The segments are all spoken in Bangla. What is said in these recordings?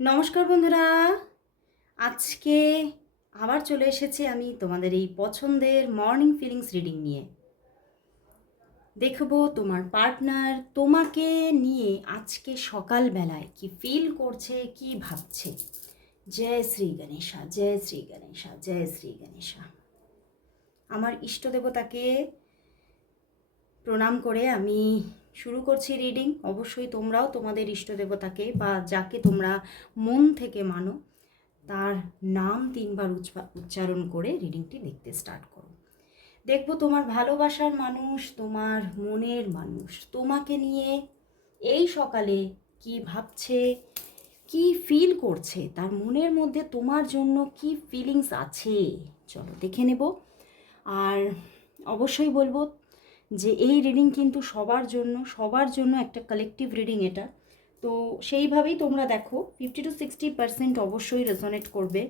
নমস্কার বন্ধুরা, আজকে আবার চলে এসেছি আমি তোমাদের এই পছন্দের মর্নিং ফিলিংস রিডিং নিয়ে। দেখব তোমার পার্টনার তোমাকে নিয়ে আজকে সকালবেলায় কি ফিল করছে, কি ভাবছে। জয় শ্রী গণেশা, জয় শ্রী গণেশা, জয় শ্রী গণেশা। আমার ইষ্ট দেবতাকে প্রণাম করে আমি শুরু করছি রিডিং। অবশ্যই তোমরাও তোমাদের ইষ্ট দেবতাকে বা যাকে তোমরা মন থেকে মানো তার নাম 3বার উচ্চারণ করে রিডিংটি দেখতে স্টার্ট করো। দেখবো তোমার ভালোবাসার মানুষ, তোমার মনের মানুষ তোমাকে নিয়ে এই সকালে কি ভাবছে, কি ফিল করছে, তার মনের মধ্যে তোমার জন্য কি ফিলিংস আছে। চলো দেখে নেব। আর অবশ্যই বলবো যে এই রিডিং কিন্তু সবার জন্য একটা কালেকটিভ রিডিং এটা। তো সেইভাবেই তোমরা দেখো, 50-60% অবশ্যই রেজোনেট করবে,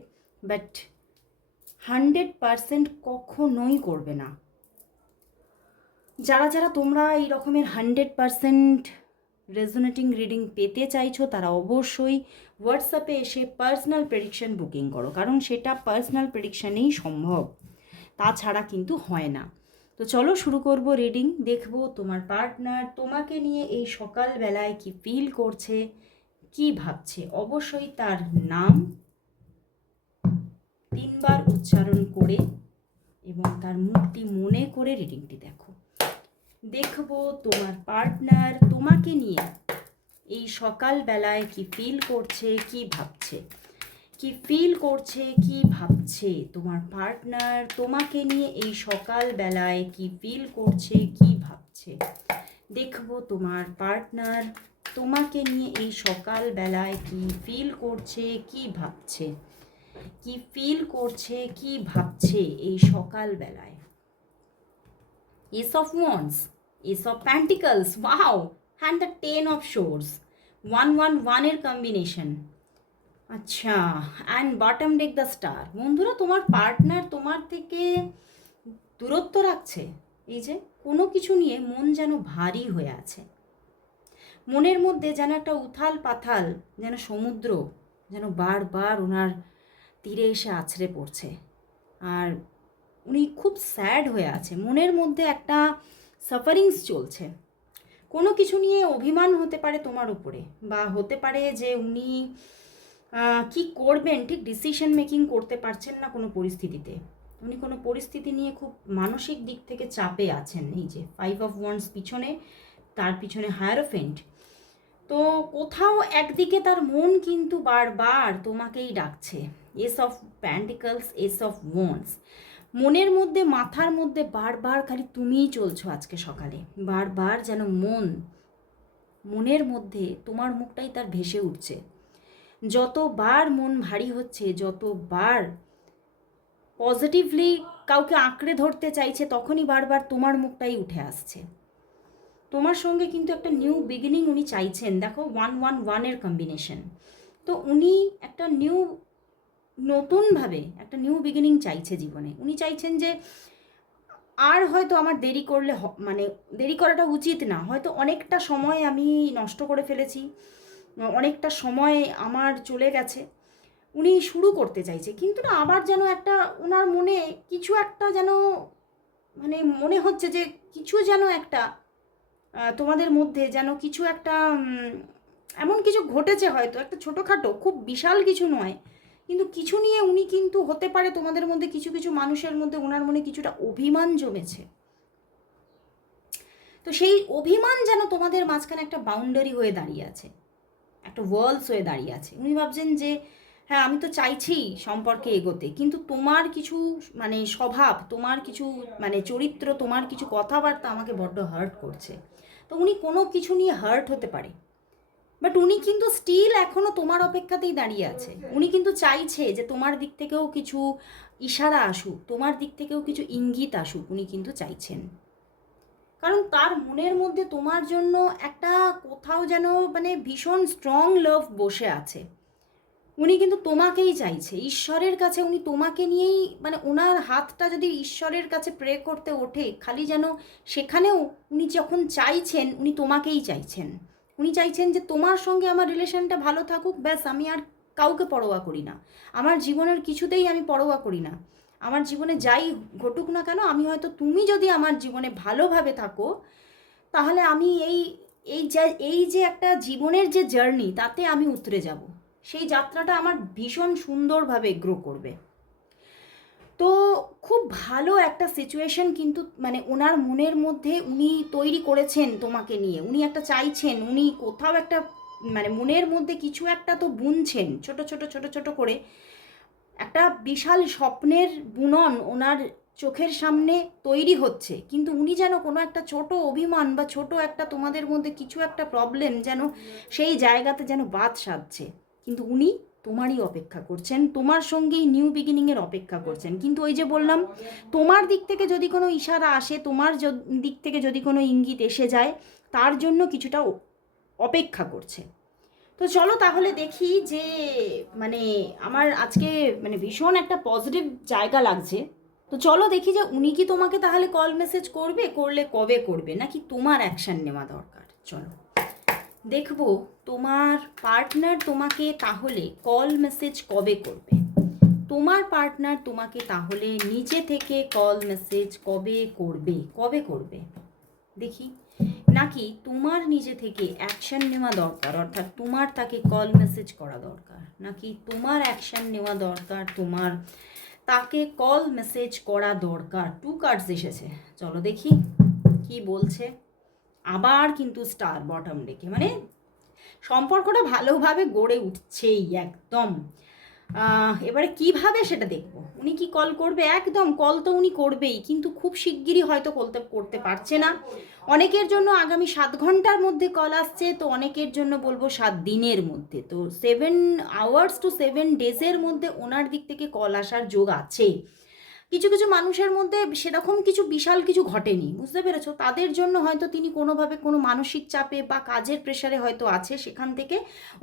বাট 100% কখনোই করবে না। যারা যারা তোমরা এই রকমের 100% রেজোনেটিং রিডিং পেতে চাইছো তারা অবশ্যই হোয়াটসঅ্যাপে এসে পার্সোনাল প্রেডিকশন বুকিং করো, কারণ সেটা পার্সোনাল প্রেডিকশানেই সম্ভব, তাছাড়া কিন্তু হয় না। তো চলো শুরু করব রিডিং। দেখব তোমার পার্টনার তোমাকে নিয়ে এই সকালবেলায় কি ফিল করছে, কি ভাবছে। অবশ্যই তার নাম 3বার উচ্চারণ করে এবং তার মুখটি মনে করে রিডিংটি দেখো। দেখব তোমার পার্টনার তোমাকে নিয়ে এই সকালবেলায় কি ফিল করছে, কি ভাবছে। কি ফিল করছে, কি ভাবছে তোমার পার্টনার তোমাকে নিয়ে এই সকালবেলায় কি ফিল করছে, কি ভাবছে। দেখব তোমার পার্টনার তোমাকে নিয়ে এই সকালবেলায় কি ফিল করছে, কি ভাবছে। কি ফিল করছে, কি ভাবছে এই সকালবেলায়। S of wands, S of pentacles, wow, and the 10 of swords, 111 এর কম্বিনেশন। আচ্ছা, and bottom day the star. বন্ধুরা, তোমার পার্টনার তোমার থেকে দূরত্ব রাখছে। এই যে কোনো কিছু নিয়ে মন যেন ভারী হয়ে আছে, মনের মধ্যে যেন একটা উথাল পাথাল, যেন সমুদ্র যেন বারবার ওনার তীরে এসে আছড়ে পড়ছে। আর উনি খুব স্যাড হয়ে আছে, মনের মধ্যে একটা সাফারিংস চলছে। কোনো কিছু নিয়ে অভিমান হতে পারে তোমার উপরে, বা হতে পারে যে উনি কি করবেন ঠিক ডিসিশন মেকিং করতে পারছেন না কোনো পরিস্থিতিতে। উনি কোনো পরিস্থিতি নিয়ে খুব মানসিক দিক থেকে চাপে আছেন। এই যে 5 অফ ওয়ান্ডস পিছনে, তার পিছনে হায়ারোফেন্ট। তো কোথাও একদিকে তার মন কিন্তু বারবার তোমাকেই ডাকছে। S of pentacles, S of wands. মনের মধ্যে, মাথার মধ্যে বারবার খালি তুমিই চলছো আজকে সকালে। বারবার যেন মনের মধ্যে তোমার মুখটাই তার ভেসে উঠছে। যতবার মন ভারী হচ্ছে, যতবার পজিটিভলি কাউকে আঁকড়ে ধরতে চাইছে, তখনই বারবার তোমার মুখটাই উঠে আসছে। তোমার সঙ্গে কিন্তু একটা নিউ বিগিনিং উনি চাইছেন। দেখো 111 এর কম্বিনেশন। তো উনি একটা নতুনভাবে একটা নিউ বিগিনিং চাইছে জীবনে। উনি চাইছেন যে আর হয়তো আমার দেরি করলে মানে দেরি করাটা উচিত না, হয়তো অনেকটা সময় আমি নষ্ট করে ফেলেছি, অনেকটা সময় আমার চলে গেছে। উনি শুরু করতে চাইছে, কিন্তু না আবার যেন একটা ওনার মনে কিছু একটা যেন, মানে মনে হচ্ছে যে কিছু যেন একটা তোমাদের মধ্যে যেন কিছু একটা এমন কিছু ঘটেছে, হয়তো একটা ছোটোখাটো, খুব বিশাল কিছু নয়, কিন্তু কিছু নিয়ে উনি কিন্তু হতে পারে তোমাদের মধ্যে কিছু কিছু মানুষের মধ্যে ওনার মনে কিছুটা অভিমান জমেছে। তো সেই অভিমান যেন তোমাদের মাঝখানে একটা বাউন্ডারি হয়ে দাঁড়িয়ে আছে, একটা ওয়ালস হয়ে দাঁড়িয়ে আছে। উনি ভাবছেন যে হ্যাঁ আমি তো চাইছি সম্পর্কে এগোতে, কিন্তু তোমার কিছু মানে স্বভাব, তোমার কিছু মানে চরিত্র, তোমার কিছু কথাবার্তা আমাকে বড্ড হার্ট করছে। তো উনি কোনো কিছু নিয়ে হার্ট হতে পারে, বাট উনি কিন্তু স্টিল এখনও তোমার অপেক্ষাতেই দাঁড়িয়ে আছে। উনি কিন্তু চাইছে যে তোমার দিক থেকেও কিছু ইশারা আসুক, তোমার দিক থেকেও কিছু ইঙ্গিত আসুক, উনি কিন্তু চাইছেন। কারণ তার মনের মধ্যে তোমার জন্য একটা কোথাও যেন মানে ভীষণ স্ট্রং লাভ বসে আছে। উনি কিন্তু তোমাকেই চাইছে, ঈশ্বরের কাছে উনি তোমাকে নিয়েই, মানে ওনার হাতটা যদি ঈশ্বরের কাছে প্রে করতে ওঠে, খালি যেন সেখানেও উনি যখন চাইছেন উনি তোমাকেই চাইছেন। উনি চাইছেন যে তোমার সঙ্গে আমার রিলেশনটা ভালো থাকুক, ব্যাস, আমি আর কাউকে পরোয়া করি না, আমার জীবনের কিছুতেই আমি পরোয়া করি না, আমার জীবনে যাই ঘটুক না কেন, আমি হয়তো তুমি যদি আমার জীবনে ভালোভাবে থাকো তাহলে আমি এই যে একটা জীবনের যে জার্নি তাতে আমি উতরে যাব, সেই যাত্রাটা আমার ভীষণ সুন্দরভাবে গ্রো করবে। তো খুব ভালো একটা সিচুয়েশন কিন্তু মানে ওনার মনের মধ্যে উনি তৈরি করেছেন তোমাকে নিয়ে, উনি একটা চাইছেন, উনি কোথাও একটা মানে মনের মধ্যে কিছু একটা তো বুনছেন, ছোট ছোট ছোট ছোট করে একটা বিশাল স্বপ্নের বুনন ওনার চোখের সামনে তৈরি হচ্ছে, কিন্তু উনি যেন কোনো একটা ছোট অভিমান বা ছোট একটা তোমাদের মধ্যে কিছু একটা প্রবলেম যেন সেই জায়গাতে যেন বাদ সাধছে, কিন্তু উনি তোমারই অপেক্ষা করছেন, তোমার সঙ্গেই নিউ বিগিনিংয়ের অপেক্ষা করছেন। কিন্তু ওই যে বললাম, তোমার দিক থেকে যদি কোনো ইশারা আসে, তোমার দিক থেকে যদি কোনো ইঙ্গিত এসে যায়, তার জন্য কিছুটা অপেক্ষা করছে। তো চলো তাহলে দেখি যে মানে আমার আজকে মানে ভীষণ একটা পজিটিভ জায়গা লাগছে। তো চলো দেখি যে উনি কি তোমাকে তাহলে কল মেসেজ করবে, করলে কবে করবে, নাকি তোমার অ্যাকশন নেওয়া দরকার। চলো দেখবো তোমার পার্টনার তোমাকে তাহলে কল মেসেজ কবে করবে, তোমার পার্টনার তোমাকে তাহলে নিজে থেকে কল মেসেজ কবে করবে দেখি, নাকি তোমার নিজে থেকে অ্যাকশন নেওয়া দরকার, অর্থাৎ তোমার তাকে কল মেসেজ করা দরকার, নাকি তোমার অ্যাকশন নেওয়া দরকার, তোমার তাকে কল মেসেজ করা দরকার। 2 কার্ডস এসেছে, চলো দেখি কি বলছে। আবার কিন্তু স্টার বটম ডেকে, মানে সম্পর্কটা ভালোভাবে গড়ে উঠছেই একদম। এবারে কিভাবে সেটা দেখবো, উনি কি কল করবে, একদম কল তো উনি করবেই, কিন্তু খুব শিগগিরই হয়তো করতে পারছে না। অনেকের জন্য আগামী 7 ঘন্টার মধ্যে কল আসছে, তো অনেকের জন্য বলবো 7 দিনের মধ্যে, তো 7 আওয়ার্স টু 7 ডেজের মধ্যে ওনার দিক থেকে কল আসার যোগ আছে। কিছু কিছু মানুষের মধ্যে সেরকম কিছু বিশাল কিছু ঘটেনি, বুঝতে পেরেছো, তাদের জন্য হয়তো তিনি কোনোভাবে কোনো মানসিক চাপে বা কাজের প্রেশারে হয়তো আছে, সেখান থেকে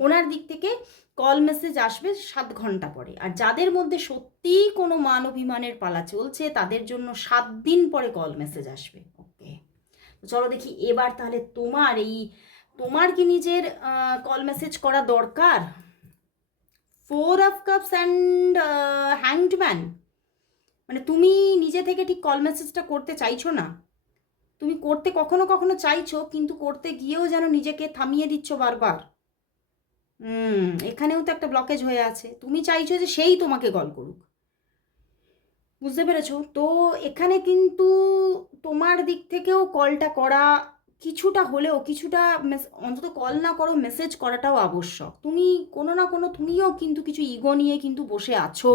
ওনার দিক থেকে কল মেসেজ আসবে 7 ঘন্টা পরে। আর যাদের মধ্যে সত্যিই কোনো মান অভিমানের পালা চলছে তাদের জন্য 7 দিন পরে কল মেসেজ আসবে। ওকে, চলো দেখি এবার তাহলে তোমার কি নিজের কল মেসেজ করা দরকার। 4 of cups and hanged man, মানে তুমি নিজে থেকে ঠিক কল মেসেজটা করতে চাইছো না, তুমি করতে কখনো কখনো চাইছো, কিন্তু করতে গিয়েও যেন নিজেকে থামিয়ে দিচ্ছ বারবার। এখানেও তো একটা ব্লকেজ হয়ে আছে, তুমি চাইছো যে সেই তোমাকে কল করুক, বুঝতে পেরেছো। তো এখানে কিন্তু তোমার দিক থেকেও কলটা করা কিছুটা হলেও কিছুটা অন্তত কল না করো মেসেজ করাটাও আবশ্যক। তুমি কোনো না কোনো তুমিও কিন্তু কিছু ইগো নিয়ে কিন্তু বসে আছো,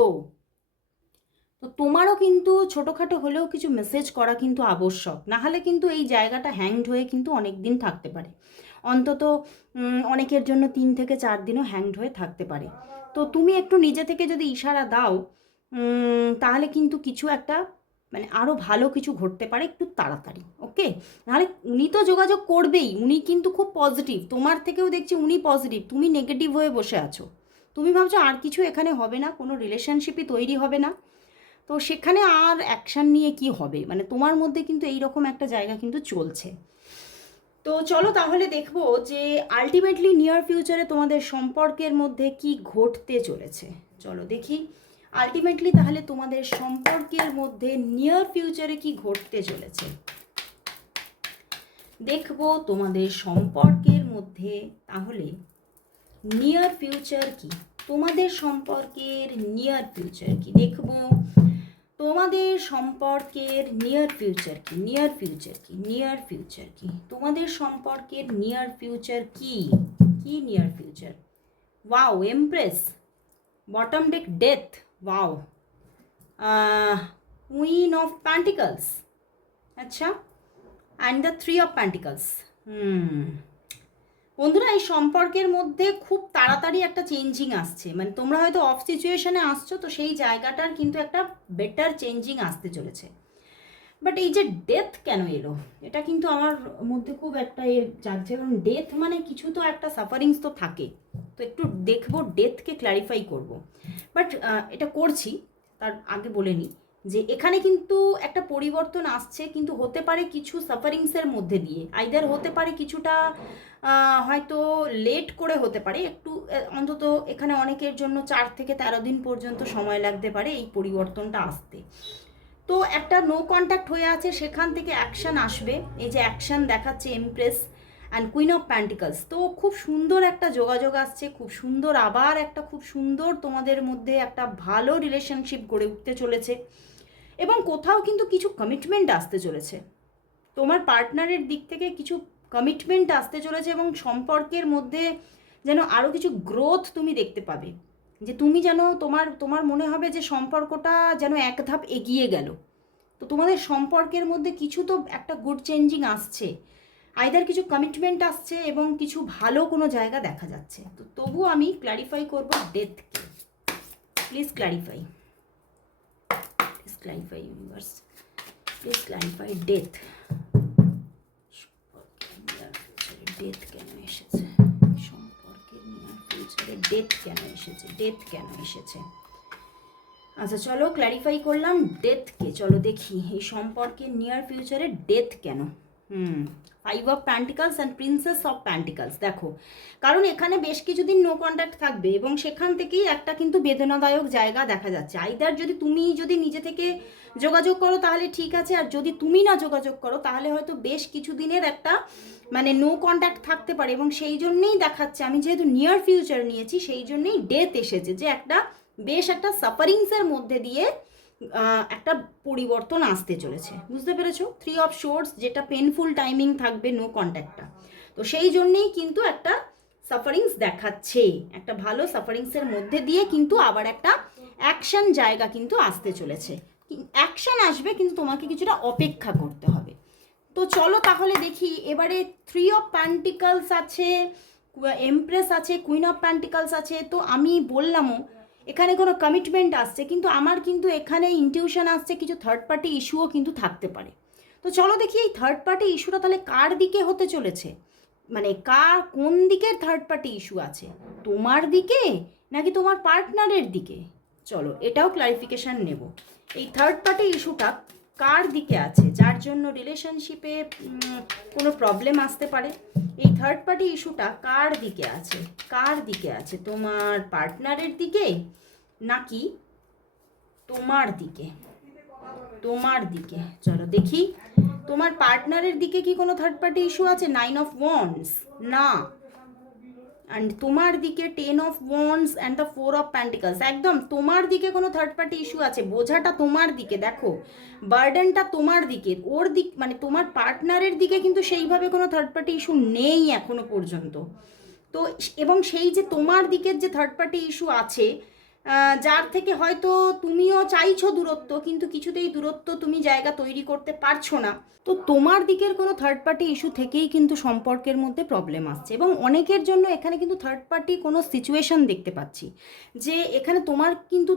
তো তোমারও কিন্তু ছোটোখাটো হলেও কিছু মেসেজ করা কিন্তু আবশ্যক, না হলে কিন্তু এই জায়গাটা হ্যাংড হয়ে কিন্তু অনেক দিন থাকতে পারে, অন্তত অনেকের জন্য 3 থেকে 4 দিনও হ্যাংড হয়ে থাকতে পারে। তো তুমি একটু নিজে থেকে যদি ইশারা দাও তাহলে কিন্তু কিছু একটা মানে আরও ভালো কিছু ঘটতে পারে একটু তাড়াতাড়ি। ওকে, নাহলে উনি তো যোগাযোগ করবেই, উনি কিন্তু খুব পজিটিভ, তোমার থেকেও দেখছি উনি পজিটিভ, তুমি নেগেটিভ হয়ে বসে আছো, তুমি ভাবছো আর কিছু এখানে হবে না, কোনো রিলেশনশিপই তৈরি হবে না, তো সেখানে আর অ্যাকশান নিয়ে কি হবে, মানে তোমার মধ্যে কিন্তু এইরকম একটা জায়গা কিন্তু চলছে। তো চলো তাহলে দেখবো যে আলটিমেটলি নিয়ার ফিউচারে তোমাদের সম্পর্কের মধ্যে কি ঘটতে চলেছে। চলো দেখি আলটিমেটলি তাহলে তোমাদের সম্পর্কের মধ্যে নিয়ার ফিউচারে কি ঘটতে চলেছে। দেখবো তোমাদের সম্পর্কের মধ্যে তাহলে নিয়ার ফিউচার কি, তোমাদের সম্পর্কের নিয়ার ফিউচার কি, দেখবো তোমাদের সম্পর্কের নিয়ার ফিউচার কি, নিয়ার ফিউচার কি, নিয়ার ফিউচার কি, তোমাদের সম্পর্কের নিয়ার ফিউচার কি, কি near future. Wow, empress, bottom day death, wow, queen of pentacles, আচ্ছা, অ্যান্ড দ্য 3 অফ প্যান্টিকলস। বন্ধুরা এই সম্পর্কের মধ্যে খুব তাড়াতাড়ি একটা চেঞ্জিং আসছে, মানে তোমরা হয়তো অফ সিচুয়েশনে আসছো, তো সেই জায়গাটার কিন্তু একটা বেটার চেঞ্জিং আসতে চলেছে। বাট এই যে ডেথ কেন এলো, এটা কিন্তু আমার মধ্যে খুব একটা জাগছে, কারণ ডেথ মানে কিছু তো একটা সাফারিংস তো থাকে, তো একটু দেখবো ডেথকে ক্ল্যারিফাই করব। বাট এটা করছি তার আগে বলে নিই যে এখানে কিন্তু একটা পরিবর্তন আসছে, কিন্তু হতে পারে কিছু সাফারিংসের মধ্যে দিয়ে, আইদার হতে পারে কিছুটা হয়তো লেট করে হতে পারে একটু, অন্তত এখানে অনেকের জন্য 4 থেকে 13 দিন পর্যন্ত সময় লাগতে পারে এই পরিবর্তনটা আসতে। তো একটা নো কন্ট্যাক্ট হয়ে আছে, সেখান থেকে অ্যাকশান আসবে। এই যে অ্যাকশান দেখাচ্ছে empress and queen of pentacles, তো খুব সুন্দর একটা যোগাযোগ আসছে, খুব সুন্দর, আবার একটা খুব সুন্দর তোমাদের মধ্যে একটা ভালো রিলেশনশিপ গড়ে উঠতে চলেছে, এবং কোথাও কিন্তু কিছু কমিটমেন্ট আসতে চলেছে, তোমার পার্টনারের দিক থেকে কিছু কমিটমেন্ট আসতে চলেছে, এবং সম্পর্কের মধ্যে যেন আরও কিছু গ্রোথ তুমি দেখতে পাবে, যে তুমি যেন তোমার তোমার মনে হবে যে সম্পর্কটা যেন এক ধাপ এগিয়ে গেল। তো তোমাদের সম্পর্কের মধ্যে কিছু তো একটা গুড চেঞ্জিং আসছে, আইদার কিছু কমিটমেন্ট আসছে এবং কিছু ভালো কোনো জায়গা দেখা যাচ্ছে। তো তবু আমি ক্ল্যারিফাই করব ডেথকে, please clarify, please clarify universe, please clarify death. Death কেন এসেছে সম্পর্কের নিয়ার ফিউচারে, ডেথ কেন এসেছে, ডেথ কেন এসেছে? আচ্ছা চলো ক্ল্যারিফাই করলাম ডেথকে, চলো দেখি এই সম্পর্কের নিয়ার ফিউচারে ডেথ কেন। 5 of pentacles and princess of pentacles. দেখো, কারণ এখানে বেশ কিছুদিন নো কন্ট্যাক্ট থাকবে, এবং সেখান থেকেই একটা কিন্তু বেদনাদায়ক জায়গা দেখা যাচ্ছে। আইদার যদি নিজে থেকে যোগাযোগ করো তাহলে ঠিক আছে, আর যদি তুমি না যোগাযোগ করো তাহলে হয়তো বেশ কিছুদিনের একটা মানে নো কন্ট্যাক্ট থাকতে পারে, এবং সেই জন্যেই দেখাচ্ছে, আমি যেহেতু নিয়ার ফিউচার নিয়েছি সেই জন্যেই ডেথ এসেছে, যে একটা বেশ একটা সাফারিংসের মধ্যে দিয়ে একটা পরিবর্তন আসতে চলেছে, বুঝতে পেরেছো? 3 অফ সোর্স, যেটা পেনফুল টাইমিং থাকবে নো কন্ট্যাক্টটা, তো সেই জন্যেই কিন্তু একটা সাফারিংস দেখাচ্ছে, একটা ভালো সাফারিংসের মধ্যে দিয়ে কিন্তু আবার একটা অ্যাকশন জায়গা কিন্তু আসতে চলেছে। অ্যাকশন আসবে, কিন্তু তোমাকে কিছুটা অপেক্ষা করতে হবে। তো চলো তাহলে দেখি এবারে 3 অফ প্যান্টিকলস আছে, এমপ্রেস আছে, কুইন অফ প্যান্টিকলস আছে। তো আমি বললামও এখানে কোনো কমিটমেন্ট আসছে, কিন্তু আমার কিন্তু এখানে ইনটিউশন আসছে কিছু থার্ড পার্টি ইস্যুও কিন্তু থাকতে পারে। তো চলো দেখি এই থার্ড পার্টি ইস্যুটা তাহলে কার দিকে হতে চলেছে, মানে কোন দিকের থার্ড পার্টি ইস্যু আছে, তোমার দিকে নাকি তোমার পার্টনারের দিকে? চলো এটাও ক্লারিফিকেশান নেব, এই থার্ড পার্টি ইস্যুটা কার দিকে আছে, যার জন্য রিলেশনশিপে কোনো প্রবলেম আসতে পারে। এই থার্ড পার্টি ইস্যুটা কার দিকে আছে, কার দিকে আছে, তোমার পার্টনারের দিকে নাকি তোমার দিকে? তোমার দিকে, চলো দেখি তোমার পার্টনারের দিকে কি কোনো থার্ড পার্টি ইস্যু আছে? 9 অফ ওয়ান্ডস না, অ্যান্ড তোমার দিকে 10 of wands and the 4 of pentacles, একদম তোমার দিকে কোনো থার্ড পার্টি ইস্যু আছে, বোঝাটা তোমার দিকে, দেখো বার্ডেনটা তোমার দিকে, ওর দিক মানে তোমার পার্টনারের দিকে কিন্তু সেইভাবে কোনো থার্ড পার্টি ইস্যু নেই এখনো পর্যন্ত। তো এবং সেই যে তোমার দিকের যে থার্ড পার্টি ইস্যু আছে, যার থেকে হয়তো তুমিও চাইছো দূরত্ব, কিন্তু কিছুতেই দূরত্ব তুমি জায়গা তৈরি করতে পারছো না, তো তোমার দিকের কোনো থার্ড পার্টি ইস্যু থেকেই কিন্তু সম্পর্কের মধ্যে প্রবলেম আসছে। এবং অনেকের জন্য এখানে কিন্তু থার্ড পার্টি কোনো সিচুয়েশন দেখতে পাচ্ছি, যে এখানে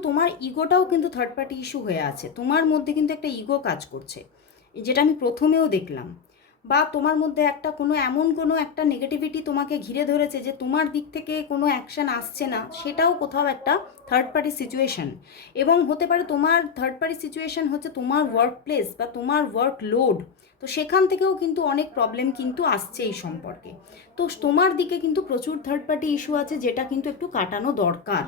তোমার ইগোটাও কিন্তু থার্ড পার্টি ইস্যু হয়ে আছে, তোমার মধ্যে কিন্তু একটা ইগো কাজ করছে, যেটা আমি প্রথমেও দেখলাম, বা তোমার মধ্যে একটা কোনো একটা নেগেটিভিটি তোমাকে ঘিরে ধরেছে, যে তোমার দিক থেকে কোনো অ্যাকশান আসছে না, সেটাও কোথাও একটা থার্ড পার্টি সিচুয়েশন। এবং হতে পারে তোমার থার্ড পার্টি সিচুয়েশন হচ্ছে তোমার ওয়ার্ক প্লেস বা তোমার ওয়ার্ক লোড, তো সেখান থেকেও কিন্তু অনেক প্রবলেম কিন্তু আসছে এই সম্পর্কে। তো তোমার দিকে কিন্তু প্রচুর থার্ড পার্টি ইস্যু আছে, যেটা কিন্তু একটু কাটানো দরকার।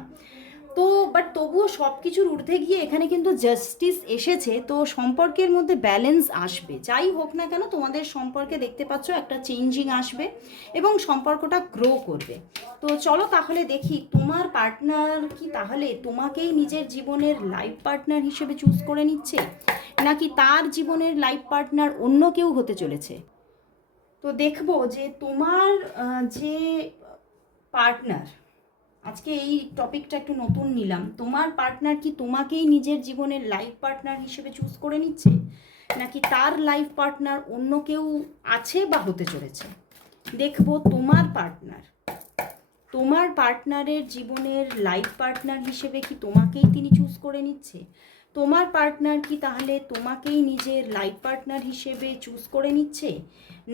তো বাট তবুও সব কিছুর ঊর্ধ্বে গিয়ে এখানে কিন্তু জাস্টিস এসেছে, তো সম্পর্কের মধ্যে ব্যালেন্স আসবে, যাই হোক না কেন তোমাদের সম্পর্কে দেখতে পাচ্ছ একটা চেঞ্জিং আসবে এবং সম্পর্কটা গ্রো করবে। তো চলো তাহলে দেখি তোমার পার্টনার কি তাহলে তোমাকেই নিজের জীবনের লাইফ পার্টনার হিসেবে চুজ করে নিচ্ছে, নাকি তার জীবনের লাইফ পার্টনার অন্য কেউ হতে চলেছে। তো দেখবো যে তোমার যে পার্টনার, আজকে এই টপিকটা একটু নতুন নিলাম, তোমার পার্টনার কি তোমাকেই নিজের জীবনের লাইফ পার্টনার হিসেবে চুজ করে নিচ্ছে, নাকি তার লাইফ পার্টনার অন্য কেউ আছে বা হতে চলেছে। দেখবো তোমার পার্টনারের জীবনের লাইফ পার্টনার হিসেবে কি তোমাকেই তিনি চুজ করে নিচ্ছে, তোমার পার্টনার কি তাহলে তোমাকেই নিজের লাইফ পার্টনার হিসেবে চুজ করে নিচ্ছে,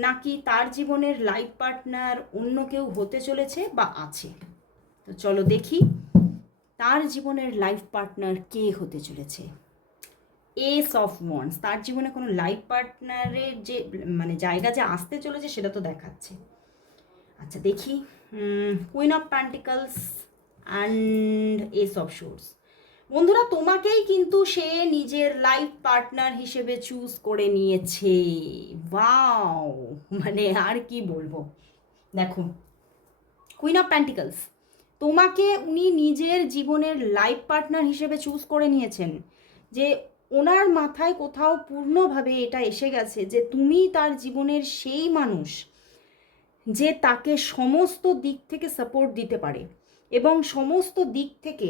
নাকি তার জীবনের লাইফ পার্টনার অন্য কেউ হতে চলেছে বা আছে। তো চলো দেখি তার জীবনের লাইফ পার্টনার কে হতে চলেছে। এস অফ ওয়ান্স, তার জীবনে কোনো লাইফ পার্টনারের যে মানে জায়গা যে আসতে চলেছে সেটা তো দেখাচ্ছে। আচ্ছা দেখি, queen of pentacles and S of swords. বন্ধুরা তোমাকেই কিন্তু সে নিজের লাইফ পার্টনার হিসেবে চুজ করে নিয়েছে। ওয়াও, মানে আর কি বলবো। দেখো, কুইন অফ প্যান্টিকলস, তোমাকে উনি নিজের জীবনের লাইফ পার্টনার হিসেবে চুজ করে নিয়েছেন। যে ওনার মাথায় কোথাও পূর্ণভাবে এটা এসে গেছে যে তুমি তার জীবনের সেই মানুষ যে তাকে সমস্ত দিক থেকে সাপোর্ট দিতে পারে, এবং সমস্ত দিক থেকে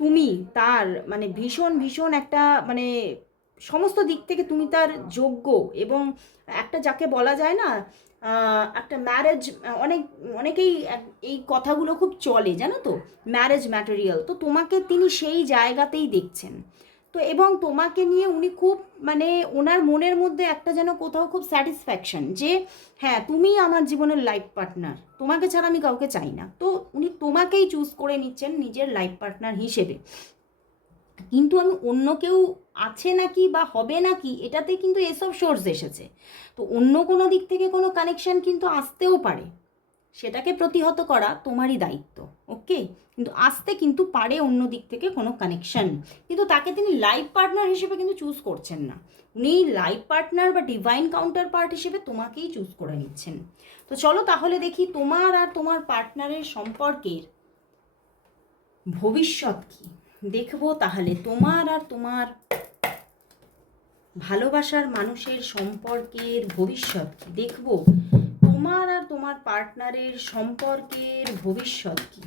তুমি তার মানে ভীষণ ভীষণ একটা মানে সমস্ত দিক থেকে তুমি তার যোগ্য, এবং একটা যাকে বলা যায় না একটা ম্যারেজ, অনেকেই এই কথাগুলো খুব চলে জানো তো, ম্যারেজ ম্যাটেরিয়াল, তো তোমাকে তিনি সেই জায়গাতেই দেখছেন। তো এবং তোমাকে নিয়ে উনি খুব মানে ওনার মনের মধ্যে একটা যেন কোথাও খুব স্যাটিসফ্যাকশন যে হ্যাঁ তুমি আমার জীবনের লাইফ পার্টনার, তোমাকে ছাড়া আমি কাউকে চাই না। তো উনি তোমাকেই চুজ করে নিচ্ছেন নিজের লাইফ পার্টনার হিসেবে। কিন্তু আমি অন্য কেউ আছে নাকি বা হবে নাকি এটাতে কিন্তু এসব সোর্স এসেছে। তো অন্য কোনো দিক থেকে কোনো কানেকশন কিন্তু আসতেও পারে, সেটাকে প্রতিহত করা তোমারই দায়িত্ব। ওকে, কিন্তু আসতে কিন্তু পারে অন্য দিক থেকে কোনো কানেকশন, কিন্তু তাকে তিনি লাইফ পার্টনার হিসেবে কিন্তু চুজ করছেন না। উনি লাইফ পার্টনার বা ডিভাইন কাউন্টার পার্ট হিসেবে তোমাকেই চুজ করে নিচ্ছেন। তো চলো তাহলে দেখি তোমার আর তোমার পার্টনারের সম্পর্কের ভবিষ্যৎ কী। দেখবো তাহলে তোমার আর তোমার ভালোবাসার মানুষের সম্পর্কের ভবিষ্যৎ কী। দেখবো তোমার আর তোমার পার্টনারের সম্পর্কের ভবিষ্যৎ কী।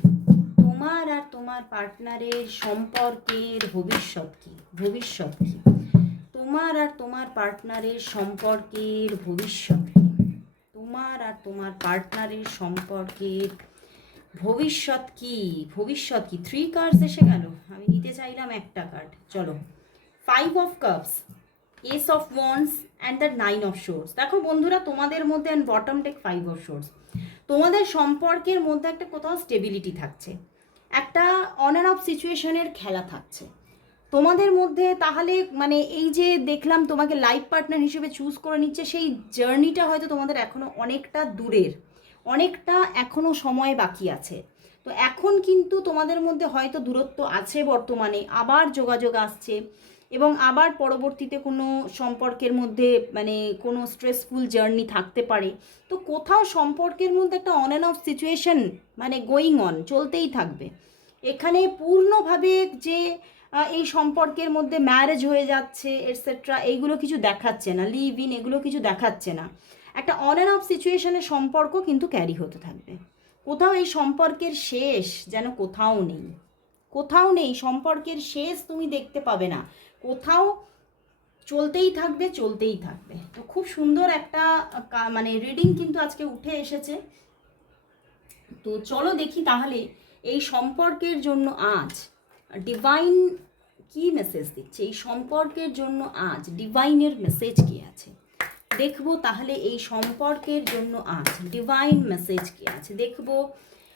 তোমার আর তোমার পার্টনারের সম্পর্কের ভবিষ্যৎ কী, ভবিষ্যৎ কী। তোমার আর তোমার পার্টনারের সম্পর্কের ভবিষ্যৎ কী। তোমার আর তোমার পার্টনারের সম্পর্কের ভবিষ্যৎ কী, ভবিষ্যৎ কী। 3 কার্ডস এসে গেল, আমি নিতে চাইলাম একটা কার্ড। চলো, 5 of cups, ace of wands and the 9 of swords. দেখো বন্ধুরা তোমাদের মধ্যে and bottom take 5 of swords, তোমাদের সম্পর্কের মধ্যে একটা কোথাও স্টেবিলিটি থাকছে, একটা অন অ্যান্ড অফ সিচুয়েশনের খেলা থাকছে তোমাদের মধ্যে। তাহলে মানে এই যে দেখলাম তোমাকে লাইফ পার্টনার হিসেবে চুজ করে নিচ্ছে, সেই জার্নিটা হয়তো তোমাদের এখনও অনেকটা দূরের, অনেকটা এখনও সময় বাকি আছে। তো এখন কিন্তু তোমাদের মধ্যে হয়তো দূরত্ব আছে বর্তমানে, আবার যোগাযোগ আসছে, এবং আবার পরবর্তীতে কোনো সম্পর্কের মধ্যে মানে কোনো স্ট্রেসফুল জার্নি থাকতে পারে। তো কোথাও সম্পর্কের মধ্যে একটা অন অ্যান্ড অফ সিচুয়েশন মানে গোয়িং অন, চলতেই থাকবে। এখানে পূর্ণভাবে যে এই সম্পর্কের মধ্যে ম্যারেজ হয়ে যাচ্ছে এটসেট্রা এইগুলো কিছু দেখাচ্ছে না, লিভ ইন এগুলো কিছু দেখাচ্ছে না। একটা অন অ্যান্ড অফ সিচুয়েশনের সম্পর্ক কিন্তু ক্যারি হতে থাকবে। কোথাও এই সম্পর্কের শেষ যেন কোথাও নেই, কোথাও নেই, সম্পর্কের শেষ তুমি দেখতে পাবে না, কোথাও চলতেই থাকবে, চলতেই থাকবে। তো খুব সুন্দর একটা মানে রিডিং কিন্তু আজকে উঠে এসেছে। তো চলো দেখি তাহলে এই সম্পর্কের জন্য আজ ডিভাইন কি মেসেজ দিচ্ছে, এই সম্পর্কের জন্য আজ ডিভাইনের মেসেজ কি আছে। দেখবো তাহলে এই সম্পর্কের জন্য আজ ডিভাইন মেসেজ কি আছে। দেখবো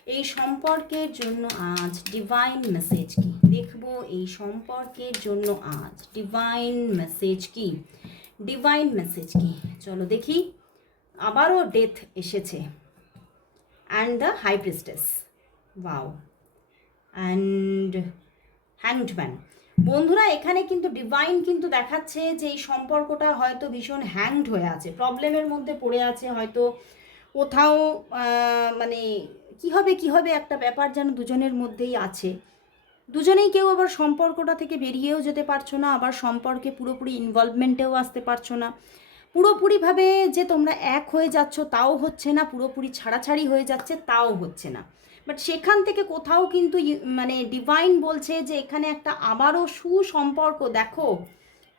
এই সম্পর্কের জন্য আজ ডিভাইন মেসেজ কি। দেখবো এই সম্পর্কের জন্য আজ ডিভাইন মেসেজ কি, ডিভাইন মেসেজ কি। চলো দেখি, আবারও ডেথ এসেছে and the high priestess, wow, and hanged man. বন্ধুরা এখানে কিন্তু ডিভাইন কিন্তু দেখাচ্ছে যে এই সম্পর্কটা হয়তো ভীষণ হ্যাংড হয়ে আছে, প্রবলেমের মধ্যে পড়ে আছে, হয়তো কোথাও মানে কী হবে একটা ব্যাপার যেন দুজনের মধ্যেই আছে। দুজনেই কেউ আবার সম্পর্কটা থেকে বেরিয়েও যেতে পারছো না, আবার সম্পর্কে পুরোপুরি ইনভলভমেন্টেও আসতে পারছো না। পুরোপুরিভাবে যে তোমরা এক হয়ে যাচ্ছ তাও হচ্ছে না, পুরোপুরি ছাড়াছাড়ি হয়ে যাচ্ছে তাও হচ্ছে না। বাট সেখান থেকে কোথাও কিন্তু মানে ডিভাইন বলছে যে এখানে একটা আবারও সুসম্পর্ক, দেখো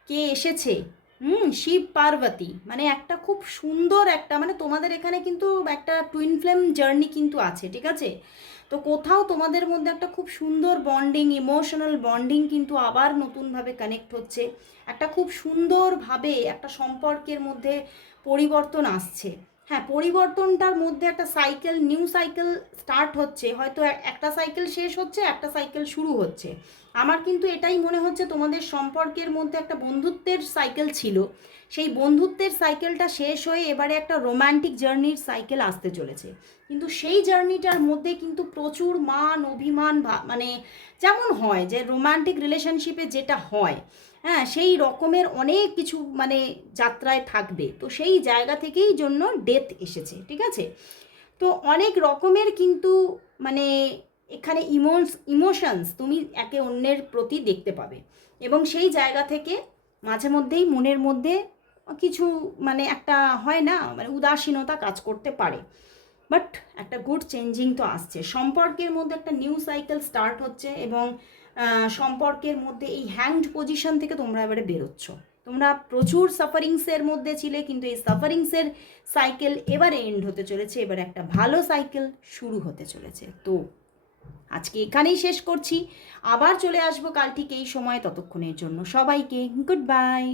কে এসেছে, শিব পার্বতী, মানে একটা খুব সুন্দর একটা মানে তোমাদের এখানে কিন্তু একটা টুইন ফ্লেম জার্নি কিন্তু আছে, ঠিক আছে। তো কোথাও তোমাদের মধ্যে একটা খুব সুন্দর বন্ডিং, ইমোশনাল বন্ডিং কিন্তু আবার নতুনভাবে কানেক্ট হচ্ছে, একটা খুব সুন্দরভাবে একটা সম্পর্কের মধ্যে পরিবর্তন আসছে। হ্যাঁ, পরিবর্তনটার মধ্যে একটা সাইকেল, নিউ সাইকেল স্টার্ট হচ্ছে, হয়তো একটা সাইকেল শেষ হচ্ছে, একটা সাইকেল শুরু হচ্ছে, আমার কিন্তু এটাই মনে হচ্ছে তোমাদের সম্পর্কের মধ্যে একটা বন্ধুত্বের সাইকেল ছিল, সেই বন্ধুত্বের সাইকেলটা শেষ হয়ে এবারে একটা রোম্যান্টিক জার্নির সাইকেল আসতে চলেছে। কিন্তু সেই জার্নিটার মধ্যে কিন্তু প্রচুর মান অভিমান মানে যেমন হয় যে রোম্যান্টিক রিলেশনশিপে যেটা হয়, হ্যাঁ, সেই রকমের অনেক কিছু মানে যাত্রায় থাকবে। তো সেই জায়গা থেকেই জন্য ডেথ এসেছে, ঠিক আছে? তো অনেক রকমের কিন্তু মানে এখানে ইমোশনস তুমি একে অন্যের প্রতি দেখতে পাবে, এবং সেই জায়গা থেকে মাঝে মধ্যেই মনের মধ্যে কিছু মানে একটা হয় না, মানে উদাসীনতা কাজ করতে পারে। বাট একটা গুড চেঞ্জিং তো আসছে, সম্পর্কের মধ্যে একটা নিউ সাইকেল স্টার্ট হচ্ছে, এবং সম্পর্কের মধ্যে এই হ্যাংড পজিশন থেকে তোমরা এবারে বেরোচ্ছ। তোমরা প্রচুর সাফারিংসের মধ্যে ছিলে, কিন্তু এই সাফারিংসের সাইকেল এবারে এন্ড হতে চলেছে, এবারে একটা ভালো সাইকেল শুরু হতে চলেছে। তো আজকে এখানেই শেষ করছি, আবার চলে আসবো কাল ঠিক এই সময়, ততক্ষণের জন্য সবাইকে গুড বাই।